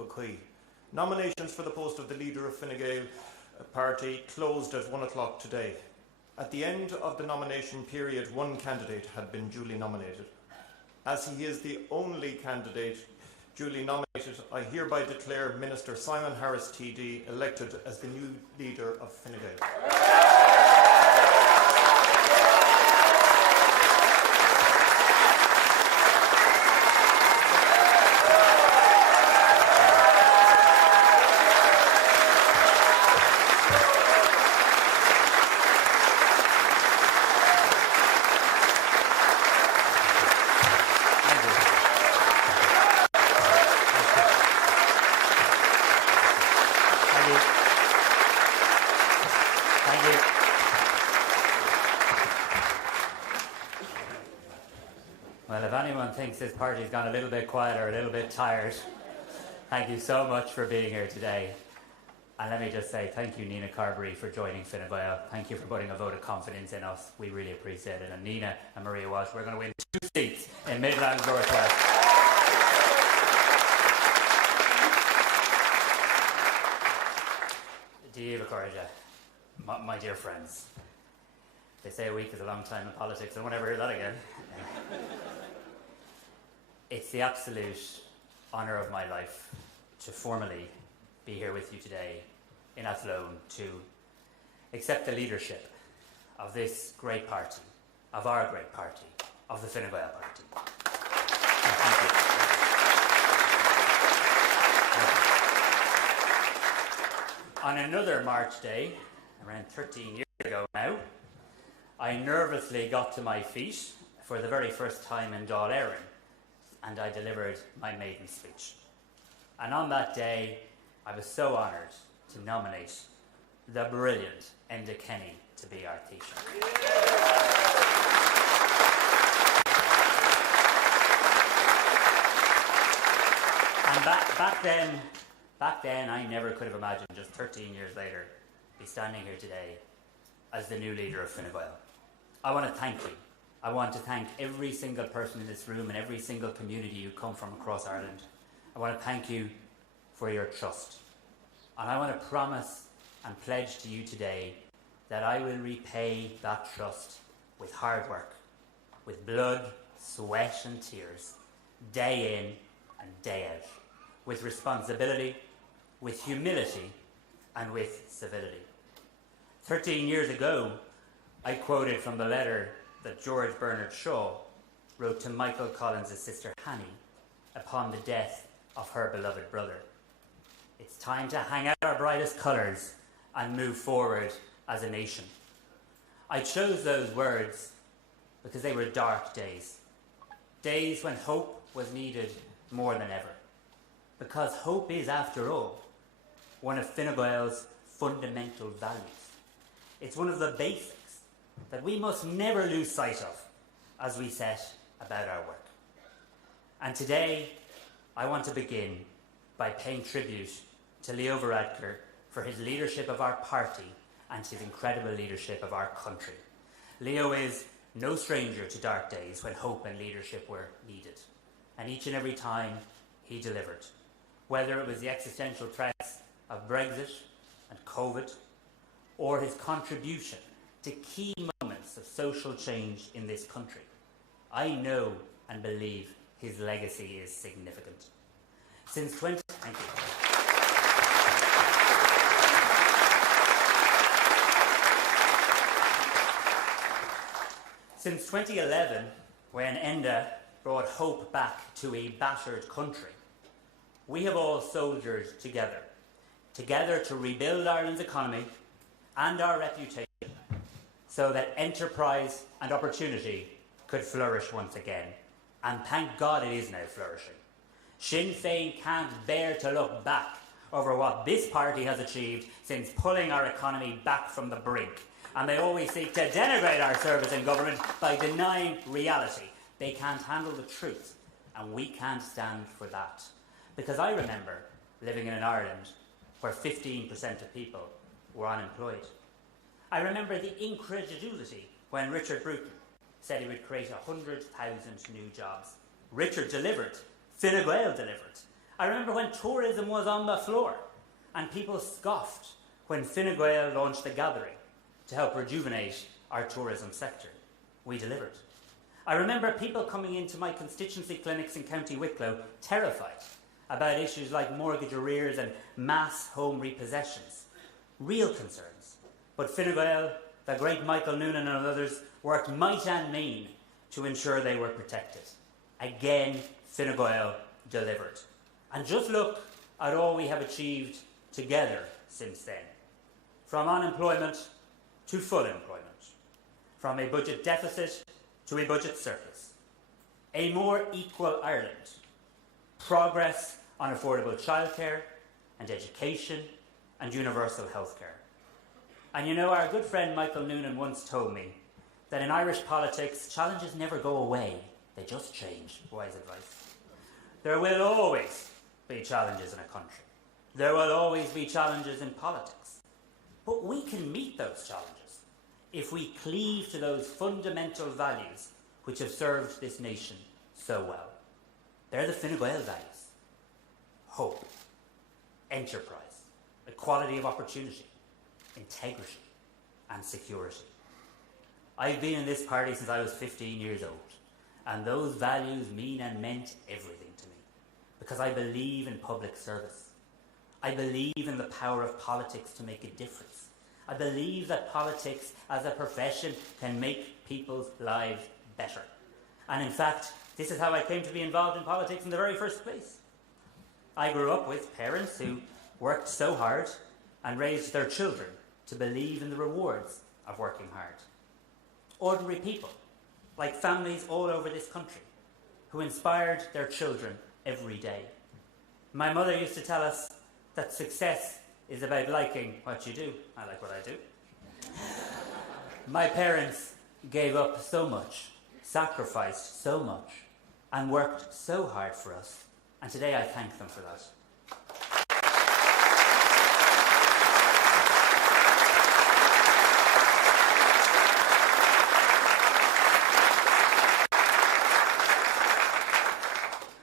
Cuckoo. Nominations for the post of the leader of Fine Gael party closed at 1 o'clock today. At the end of the nomination period, one candidate had been duly nominated. As he is the only candidate duly nominated, I hereby declare Minister Simon Harris TD elected as the new leader of Fine Gael. Well, if anyone thinks this party's gone a little bit quiet or a little bit tired, thank you so much for being here today. And let me just say thank you, Nina Carberry, for joining Fine Gael. Thank you for putting a vote of confidence in us. We really appreciate it. And Nina and Maria Walsh, we're going to win 2 seats in Midlands Northwest. Díobh Corrija, my dear friends. They say a week is a long time in politics. I won't ever hear that again. It's the absolute honour of my life to formally be here with you today in Athlone to accept the leadership of this great party, of our great party, of the Fine Gael party. Thank you. On another March day, around 13 years ago now, I nervously got to my feet for the very first time in Dáil Éireann, and I delivered my maiden speech. And on that day, I was so honoured to nominate the brilliant Enda Kenny to be our Taoiseach. And back then, I never could have imagined, just 13 years later, be standing here today as the new leader of Fine Gael. I want to thank you. I want to thank every single person in this room and every single community you come from across Ireland. I want to thank you for your trust. And I want to promise and pledge to you today that I will repay that trust with hard work, with blood, sweat and tears, day in and day out, with responsibility, with humility and with civility. 13 years ago, I quoted from the letter that George Bernard Shaw wrote to Michael Collins' sister Hanny upon the death of her beloved brother. It's time to hang out our brightest colours and move forward as a nation. I chose those words because they were dark days. Days when hope was needed more than ever. Because hope is, after all, one of Fine Gael's fundamental values. It's one of the basics that we must never lose sight of as we set about our work. And today, I want to begin by paying tribute to Leo Varadkar for his leadership of our party and his incredible leadership of our country. Leo is no stranger to dark days when hope and leadership were needed. And each and every time, he delivered. Whether it was the existential threats of Brexit and COVID, or his contribution to key moments of social change in this country. I know and believe his legacy is significant. Since 2011, when Enda brought hope back to a battered country, we have all soldiered together to rebuild Ireland's economy and our reputation, so that enterprise and opportunity could flourish once again. And thank God it is now flourishing. Sinn Féin can't bear to look back over what this party has achieved since pulling our economy back from the brink. And they always seek to denigrate our service in government by denying reality. They can't handle the truth, and we can't stand for that. Because I remember living in an Ireland where 15% of people were unemployed. I remember the incredulity when Richard Bruton said he would create 100,000 new jobs. Richard delivered. Fine Gael delivered. I remember when tourism was on the floor and people scoffed when Fine Gael launched the gathering to help rejuvenate our tourism sector. We delivered. I remember people coming into my constituency clinics in County Wicklow terrified about issues like mortgage arrears and mass home repossessions. Real concerns. But Fine Gael, the great Michael Noonan and others worked might and main to ensure they were protected. Again, Fine Gael delivered. And just look at all we have achieved together since then. From unemployment to full employment. From a budget deficit to a budget surplus. A more equal Ireland. Progress on affordable childcare and education and universal healthcare. And you know, our good friend Michael Noonan once told me that in Irish politics, challenges never go away, they just change. Wise advice. There will always be challenges in a country. There will always be challenges in politics. But we can meet those challenges if we cleave to those fundamental values which have served this nation so well. They're the Fine Gael values. Hope, enterprise, equality of opportunity, integrity and security. I've been in this party since I was 15 years old, and those values mean and meant everything to me, because I believe in public service. I believe in the power of politics to make a difference. I believe that politics as a profession can make people's lives better. And in fact, this is how I came to be involved in politics in the very first place. I grew up with parents who worked so hard and raised their children to believe in the rewards of working hard. Ordinary people, like families all over this country, who inspired their children every day. My mother used to tell us that success is about liking what you do. I like what I do. My parents gave up so much, sacrificed so much, and worked so hard for us, and today I thank them for that.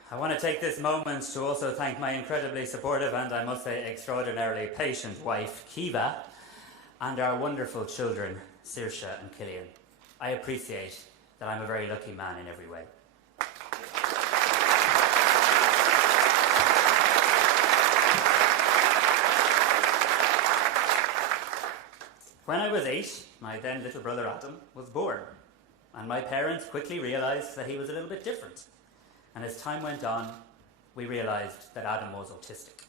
I want to take this moment to also thank my incredibly supportive and, I must say, extraordinarily patient wife, Kiva, and our wonderful children, Saoirse and Cillian. I appreciate that I'm a very lucky man in every way. When I was 8, my then little brother Adam was born, and my parents quickly realised that he was a little bit different. And as time went on, we realised that Adam was autistic.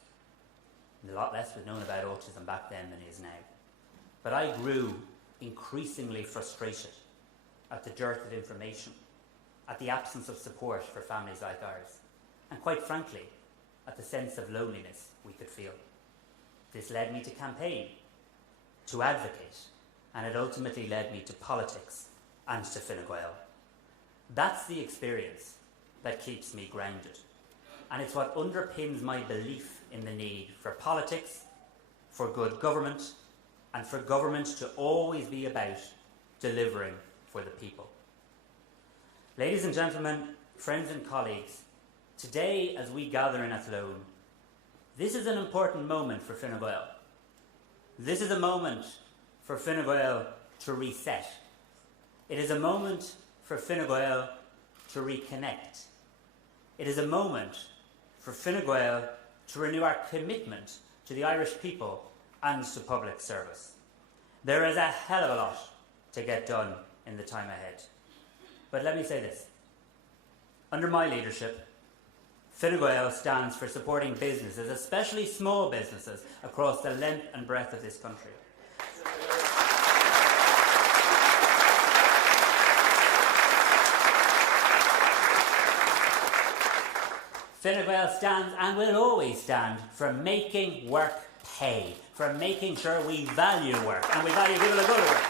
And a lot less was known about autism back then than is now. But I grew increasingly frustrated at the dearth of information, at the absence of support for families like ours, and quite frankly, at the sense of loneliness we could feel. This led me to campaign, to advocate, and it ultimately led me to politics and to Fine Gael. That's the experience that keeps me grounded. And it's what underpins my belief in the need for politics, for good government, and for government to always be about delivering for the people. Ladies and gentlemen, friends and colleagues, today as we gather in Athlone, this is an important moment for Fine Gael. This is a moment for Fine Gael to reset. It is a moment for Fine Gael to reconnect. It is a moment for Fine Gael to renew our commitment to the Irish people and to public service. There is a hell of a lot to get done in the time ahead. But let me say this. Under my leadership, Fine Gael stands for supporting businesses, especially small businesses, across the length and breadth of this country. Fine Gael stands and will always stand for making work pay, for making sure we value work and we value people who go to work.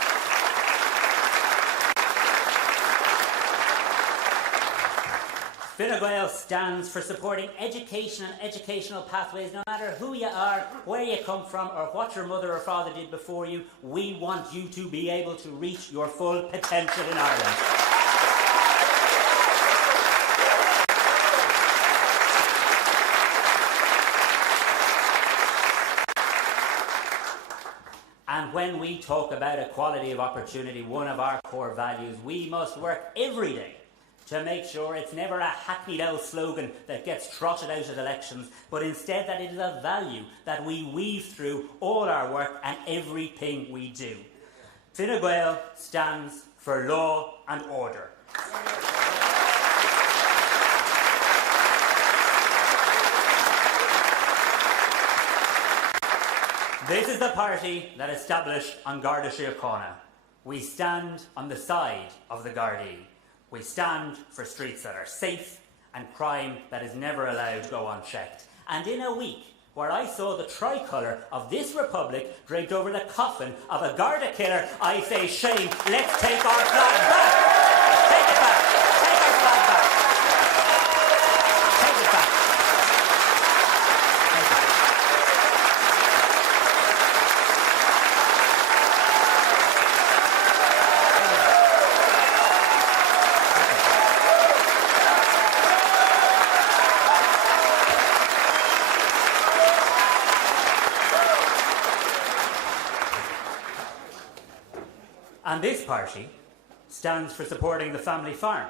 Fine Gael stands for supporting education and educational pathways, no matter who you are, where you come from, or what your mother or father did before you. We want you to be able to reach your full potential in Ireland. And when we talk about equality of opportunity, one of our core values, we must work every day to make sure it's never a hackneyed old slogan that gets trotted out at elections, but instead that it is a value that we weave through all our work and everything we do. Fine Gael stands for law and order. This is the party that established on Garda Síochána. We stand on the side of the Gardaí. We stand for streets that are safe and crime that is never allowed to go unchecked. And in a week where I saw the tricolour of this republic draped over the coffin of a Garda killer, I say, shame, let's take our flag back! Take it back! Take our flag back! Take it back! Take it back. And this party stands for supporting the family farm.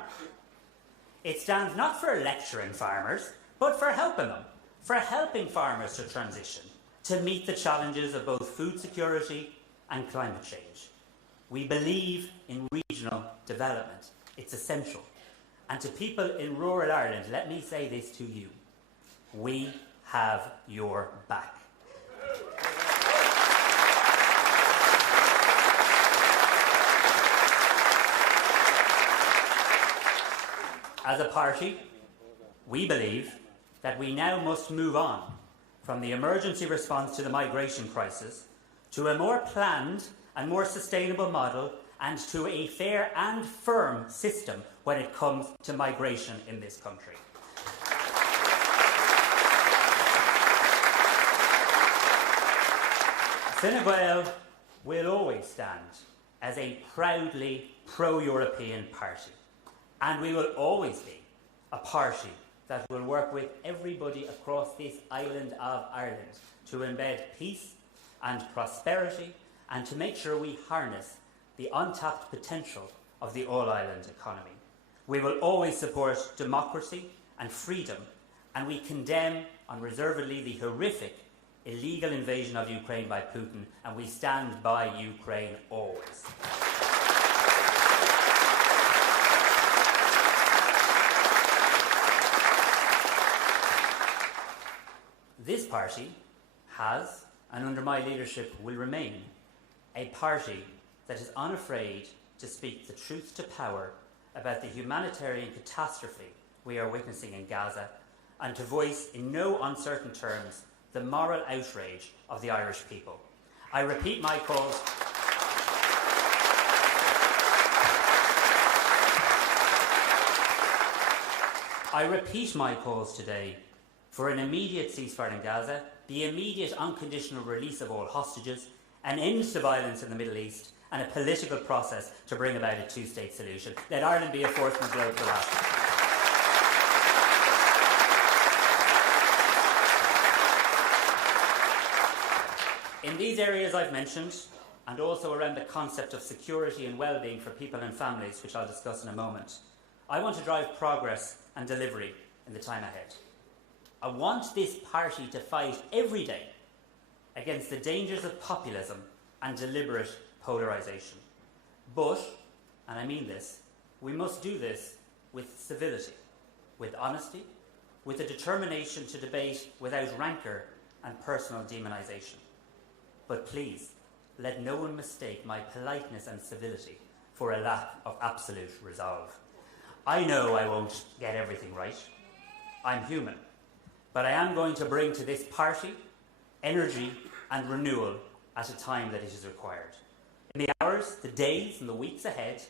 It stands not for lecturing farmers, but for helping them, for helping farmers to transition, to meet the challenges of both food security and climate change. We believe in regional development. It's essential. And to people in rural Ireland, let me say this to you. We have your back. As a party, we believe that we now must move on from the emergency response to the migration crisis to a more planned and more sustainable model and to a fair and firm system when it comes to migration in this country. Fine Gael will always stand as a proudly pro-European party. And we will always be a party that will work with everybody across this island of Ireland to embed peace and prosperity and to make sure we harness the untapped potential of the all-island economy. We will always support democracy and freedom, and we condemn unreservedly the horrific illegal invasion of Ukraine by Putin, and we stand by Ukraine always. This party has, and under my leadership will remain, a party that is unafraid to speak the truth to power about the humanitarian catastrophe we are witnessing in Gaza and to voice in no uncertain terms the moral outrage of the Irish people. I repeat my calls. I repeat my calls today for an immediate ceasefire in Gaza, the immediate unconditional release of all hostages, an end to violence in the Middle East, and a political process to bring about a two-state solution. Let Ireland be a force in the globe for that. In these areas I've mentioned, and also around the concept of security and well-being for people and families, which I'll discuss in a moment, I want to drive progress and delivery in the time ahead. I want this party to fight every day against the dangers of populism and deliberate polarisation. But, and I mean this, we must do this with civility, with honesty, with a determination to debate without rancour and personal demonisation. But please, let no one mistake my politeness and civility for a lack of absolute resolve. I know I won't get everything right. I'm human. But I am going to bring to this party energy and renewal at a time that it is required. In the hours, the days and the weeks ahead,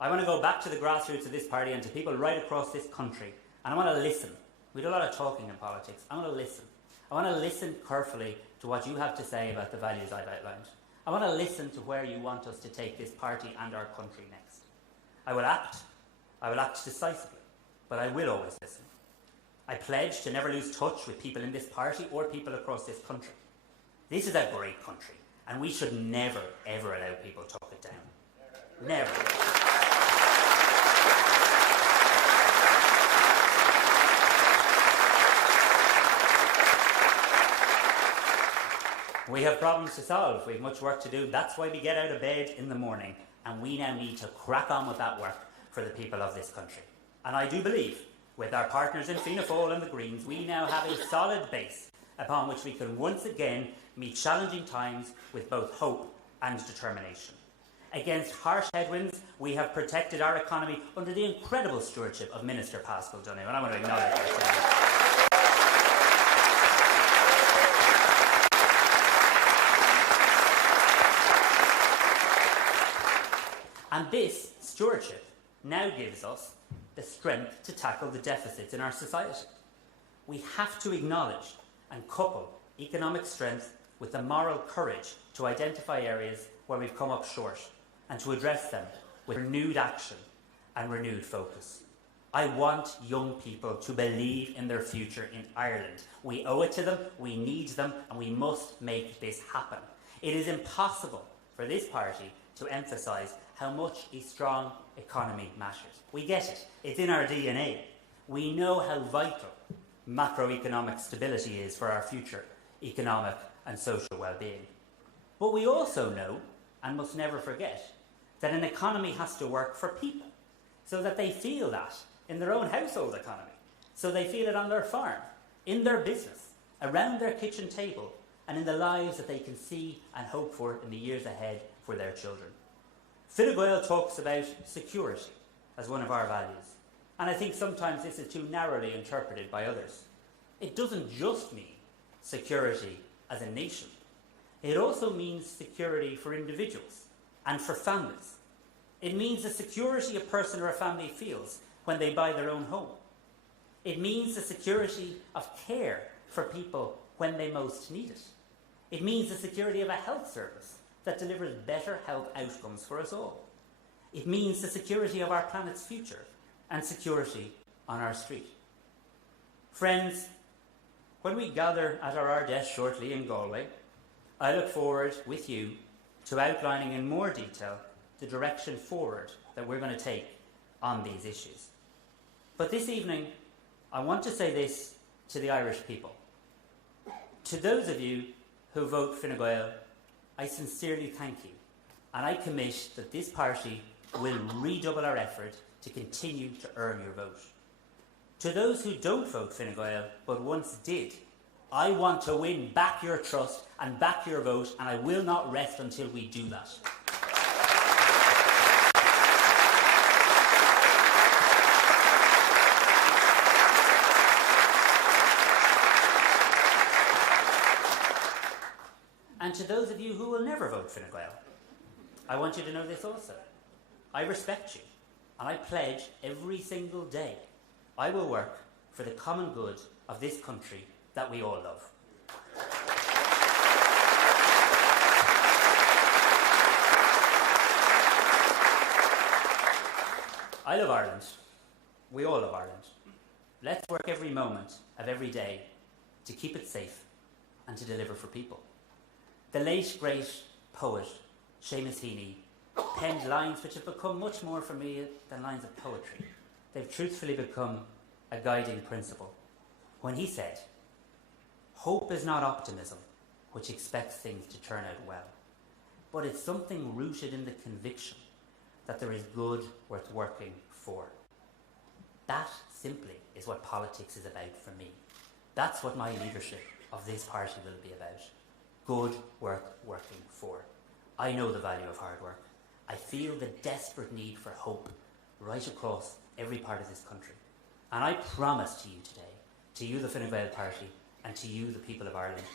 I want to go back to the grassroots of this party and to people right across this country. And I want to listen. We do a lot of talking in politics. I want to listen. I want to listen carefully to what you have to say about the values I've outlined. I want to listen to where you want us to take this party and our country next. I will act decisively, but I will always listen. I pledge to never lose touch with people in this party or people across this country. This is a great country, And we should never, ever allow people to talk it down. Never. We have problems to solve. We have much work to do. That's why we get out of bed in the morning. And we now need to crack on with that work for the people of this country. And I do believe, with our partners in Fianna Fáil and the Greens, we now have a solid base upon which we can once again meet challenging times with both hope and determination. Against harsh headwinds, we have protected our economy under the incredible stewardship of Minister Pascal Donoghue, and I want to acknowledge that. And this stewardship now gives us the strength to tackle the deficits in our society. We have to acknowledge and couple economic strength with the moral courage to identify areas where we've come up short and to address them with renewed action and renewed focus. I want young people to believe in their future in Ireland. We owe it to them, we need them, and we must make this happen. It is impossible for this party to emphasise how much a strong economy matters. We get it. It's in our DNA. We know how vital macroeconomic stability is for our future economic and social well-being. But we also know, and must never forget, that an economy has to work for people, so that they feel that in their own household economy, so they feel it on their farm, in their business, around their kitchen table, and in the lives that they can see and hope for in the years ahead for their children. Fine Gael talks about security as one of our values, and I think sometimes this is too narrowly interpreted by others. It doesn't just mean security as a nation. It also means security for individuals and for families. It means the security a person or a family feels when they buy their own home. It means the security of care for people when they most need it. It means the security of a health service that delivers better health outcomes for us all. It means the security of our planet's future and security on our street. Friends, when we gather at our Ardèche shortly in Galway, I look forward with you to outlining in more detail the direction forward that we're going to take on these issues. But this evening, I want to say this to the Irish people. To those of you who vote Fine Gael, I sincerely thank you, and I commit that this party will redouble our effort to continue to earn your vote. To those who don't vote Fine Gael, but once did, I want to win back your trust and back your vote, and I will not rest until we do that. And to those of you who will never vote Fine Gael, I want you to know this also. I respect you, and I pledge every single day I will work for the common good of this country that we all love. I love Ireland. We all love Ireland. Let's work every moment of every day to keep it safe and to deliver for people. The late, great poet, Seamus Heaney, penned lines which have become much more for me than lines of poetry. They've truthfully become a guiding principle. When he said, "Hope is not optimism, which expects things to turn out well, but it's something rooted in the conviction that there is good worth working for." That simply is what politics is about for me. That's what my leadership of this party will be about. Good worth working for. I know the value of hard work. I feel the desperate need for hope right across every part of this country. And I promise to you today, to you the Fine Gael party, and to you the people of Ireland,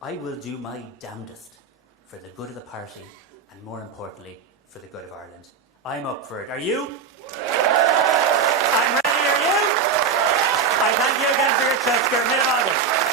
I will do my damnedest for the good of the party and, more importantly, for the good of Ireland. I'm up for it. Are you? I'm ready. Are you? I thank you again for your trust.